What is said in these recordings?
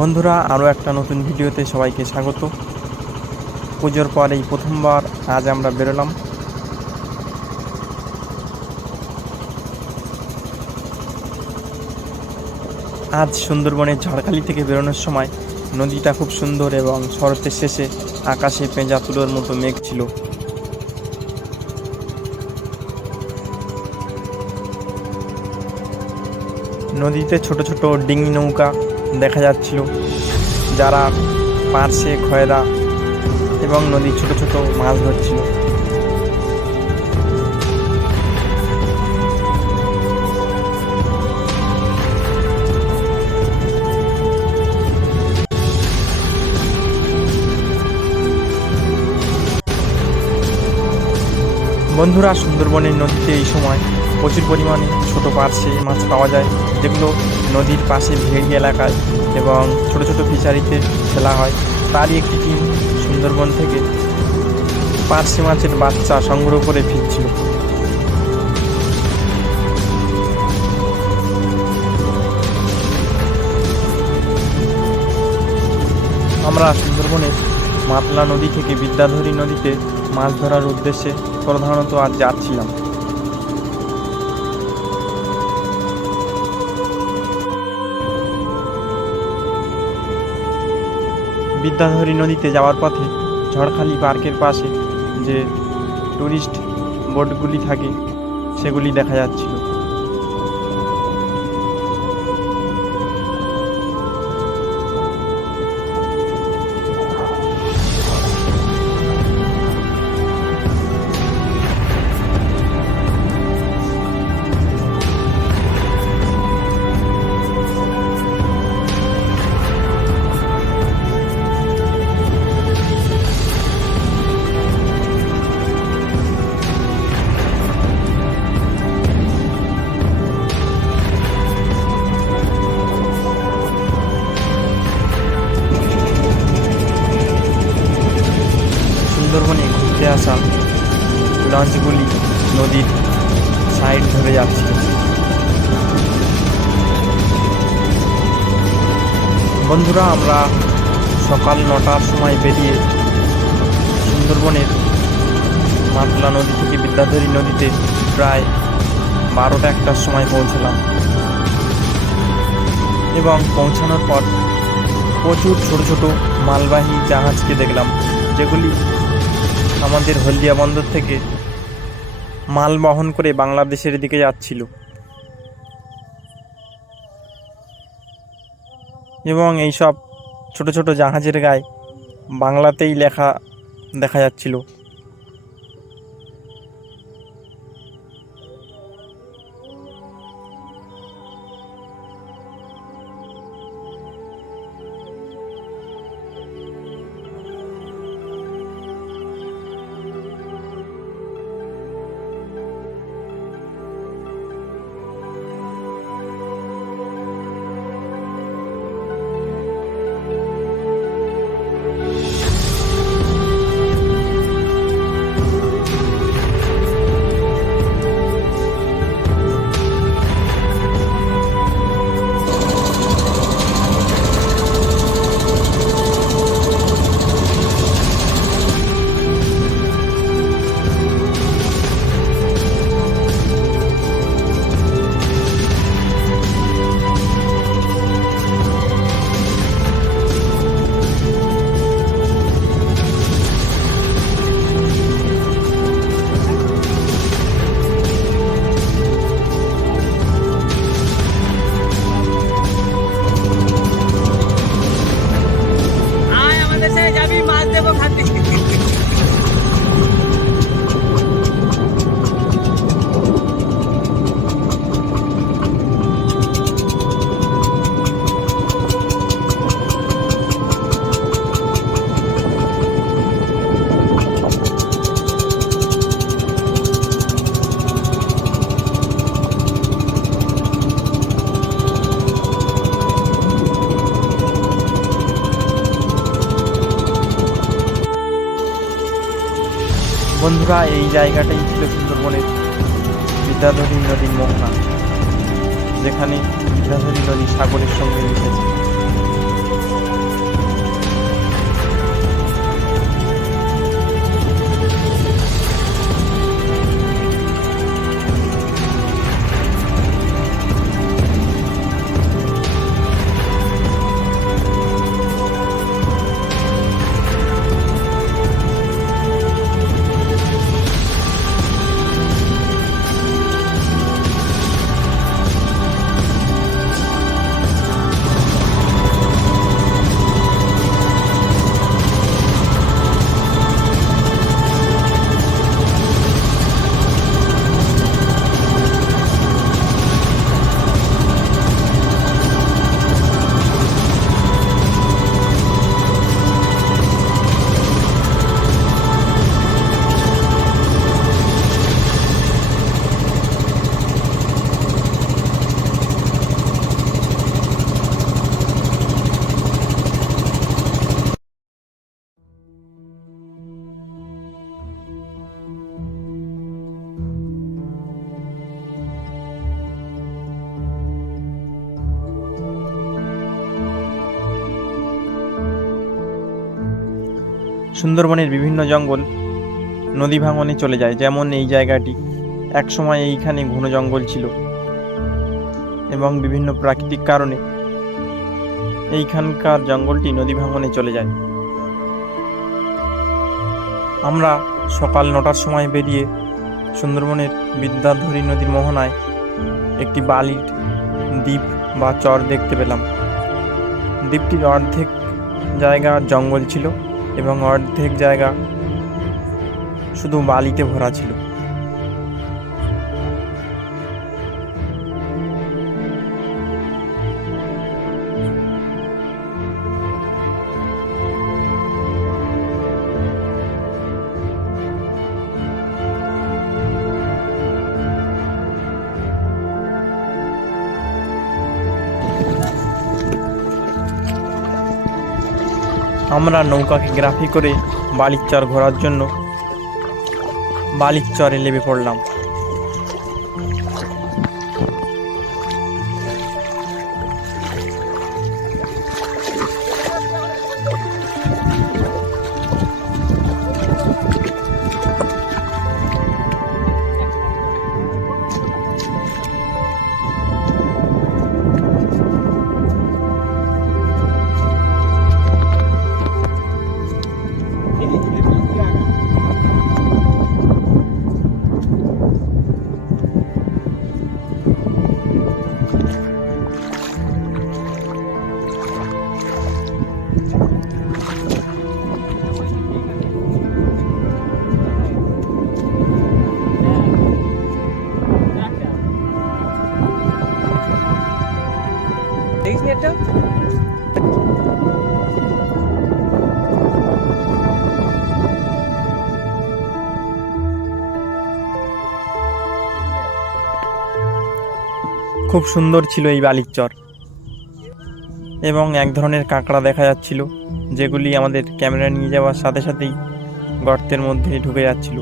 বন্ধুরা, আরও একটা নতুন ভিডিওতে সবাইকে স্বাগত। পুজোর পর এই প্রথমবার আজ আমরা বেরোলাম। আজ সুন্দরবনের ঝড়খালি থেকে বেরোনোর সময় নদীটা খুব সুন্দর এবং শরতের শেষে আকাশে পেঁজা তুলোর মতো মেঘ ছিল। নদীতে ছোট ছোট ডিঙি নৌকা দেখা যাচ্ছিল, যারা পার্শে খয়রা এবং নদীর ছোট ছোট মাছ ধরছিল। বন্ধুরা, সুন্দরবনের নদীতে এই সময় প্রচুর পরিমাণে ছোট পার্শে মাছ পাওয়া যায়, যেগুলো নদীর পাশে ভেড়ি এলাকায় এবং ছোট ছোট ফিশারিতে ফেলা হয়। তারই একটি টিম সুন্দরবন থেকে পার্শে মাছের বাচ্চা সংগ্রহ করে ফিরছিল। আমরা সুন্দরবনের মাতলা নদী থেকে বিদ্যাধরী নদীতে মাছ ধরার উদ্দেশ্যে প্রধানত আজ যাচ্ছিলাম। বিদ্যাধরী নদীতে যাওয়ার পথে ঝড়খালি পার্কের পাশে যে টুরিস্ট বোটগুলি থাকে সেগুলি দেখা যাচ্ছিল। সুন্দরবনে ঘুরতে আসা লঞ্চগুলি নদীর সাইড ধরে যাচ্ছে। বন্ধুরা, আমরা সকাল 9টার সময় বেরিয়ে সুন্দরবনের মাতলা নদী থেকে বিদ্যাধরী নদীতে প্রায় 12টা-1টার সময় পৌঁছলাম এবং পৌঁছানোর পর প্রচুর ছোট ছোট মালবাহী জাহাজকে দেখলাম, যেগুলি আমাদের হলদিয়া বন্দর থেকে মাল বহন করে বাংলাদেশের দিকে যাচ্ছিল এবং এই সব ছোট ছোট জাহাজের গায়ে বাংলাতেই লেখা দেখা যাচ্ছিল। বন্ধুরা, এই জায়গাটাই ছিল সুন্দরবনের বিদ্যাধরী নদীর মোহনা, যেখানে বিদ্যাধরী নদী সাগরের সঙ্গে মিশেছে। সুন্দরবনের বিভিন্ন জঙ্গল নদী ভাঙনে চলে যায়, যেমন এই জায়গাটি। একসময় এইখানে ঘন জঙ্গল ছিল এবং বিভিন্ন প্রাকৃতিক কারণে এইখানকার জঙ্গলটি নদী ভাঙনে চলে যায়। আমরা সকাল 9টার সময় বেরিয়ে সুন্দরবনের বিদ্যাধরী নদীর মোহনায় একটি বালির দ্বীপ বা চর দেখতে পেলাম। দ্বীপটির অর্ধেক জায়গা জঙ্গল ছিল এবং অর্ধেক জায়গা শুধু বালিতে ভরা ছিল। আমরা নৌকাকে গ্রাফি করে বালির চর ঘোরার জন্য বালির চরে নেমে পড়লাম। খুব সুন্দর ছিল এই বালির চর এবং এক ধরনের কাঁকড়া দেখা যাচ্ছিল, যেগুলি আমাদের ক্যামেরা নিয়ে যাওয়ার সাথে সাথেই গর্তের মধ্যে ঢুকে যাচ্ছিল।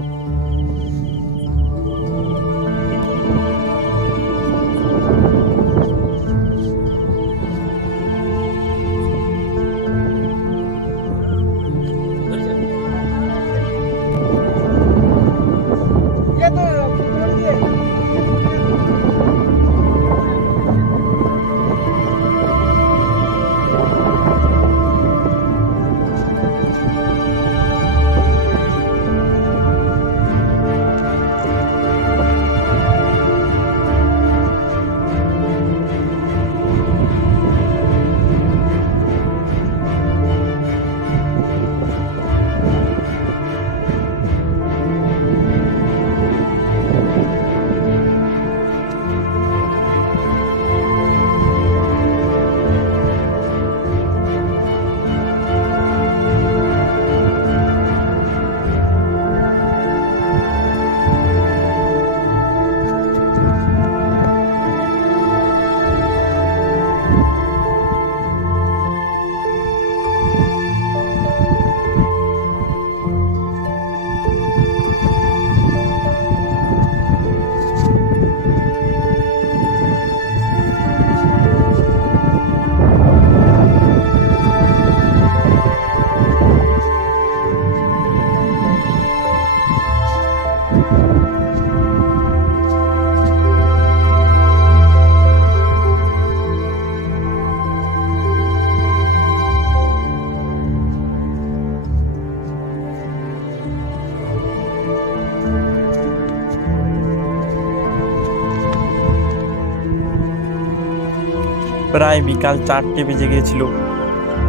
প্রায় বিকাল 4টে বেজে গিয়েছিল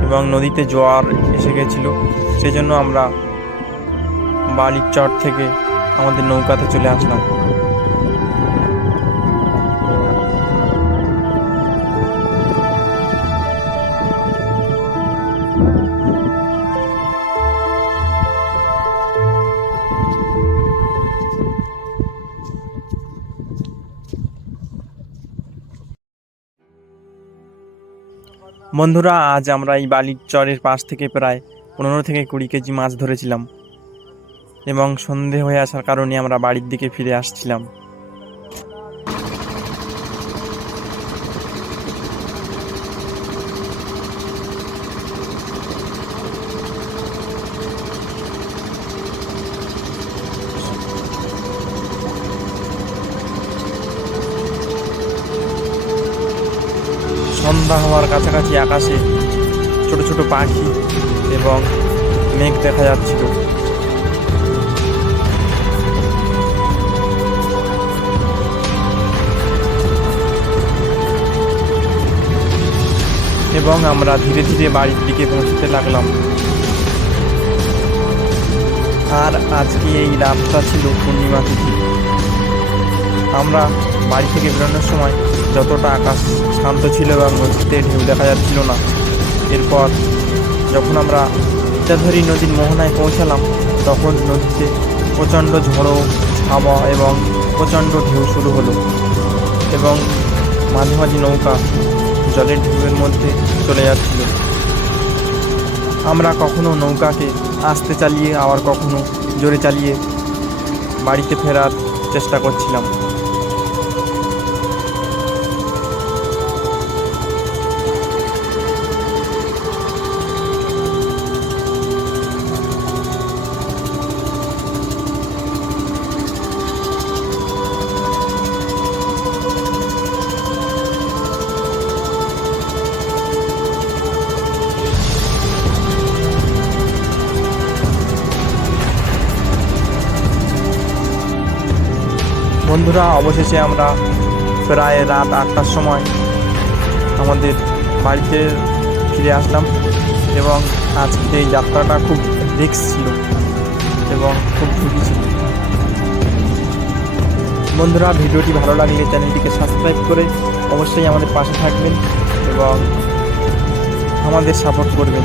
এবং নদীতে জোয়ার এসে গেছিল। সেজন্য আমরা বালির চর থেকে আমাদের নৌকাতে চলে আসলাম। বন্ধুরা, আজ আমরা এই বালির চরের পাশ থেকে প্রায় 15 থেকে 20 কেজি মাছ ধরেছিলাম এবং সন্ধে হয়ে আসার কারণে আমরা বাড়ির দিকে ফিরে আসছিলাম। সন্ধ্যা হওয়ার কাছাকাছি আকাশে ছোট ছোট পাখি এবং মেঘ দেখা যাচ্ছিল। এবং আমরা ধীরে ধীরে বাড়ির দিকে পৌঁছতে লাগলাম। আর আজকে এই রাতটা ছিল পূর্ণিমা তিথি। আমরা বাড়ি থেকে বেরোনোর সময় যতটা আকাশ শান্ত ছিল এবং নদীতে ঢেউ দেখা যাচ্ছিল না। এরপর যখন আমরা ইটাধরি নদীর মোহনায় পৌঁছালাম, তখন নদীতে প্রচণ্ড ঝড়ো হাওয়া এবং প্রচণ্ড ঢেউ শুরু হলো এবং মাঝে মাঝে নৌকা জলের ঢেউয়ের মধ্যে চলে যাচ্ছিল। আমরা কখনো নৌকাকে আস্তে চালিয়ে আবার কখনো জোরে চালিয়ে বাড়িতে ফেরার চেষ্টা করছিলাম। বন্ধুরা, অবশেষে আমরা প্রায় রাত 8টার সময় আমাদের বাড়িতে ফিরে আসলাম এবং আজকের এই যাত্রাটা খুব রিস্ক ছিল এবং খুব ঝুঁকি ছিল। বন্ধুরা, ভিডিওটি ভালো লাগলে চ্যানেলটিকে সাবস্ক্রাইব করে অবশ্যই আমাদের পাশে থাকবেন এবং আমাদের সাপোর্ট করবেন।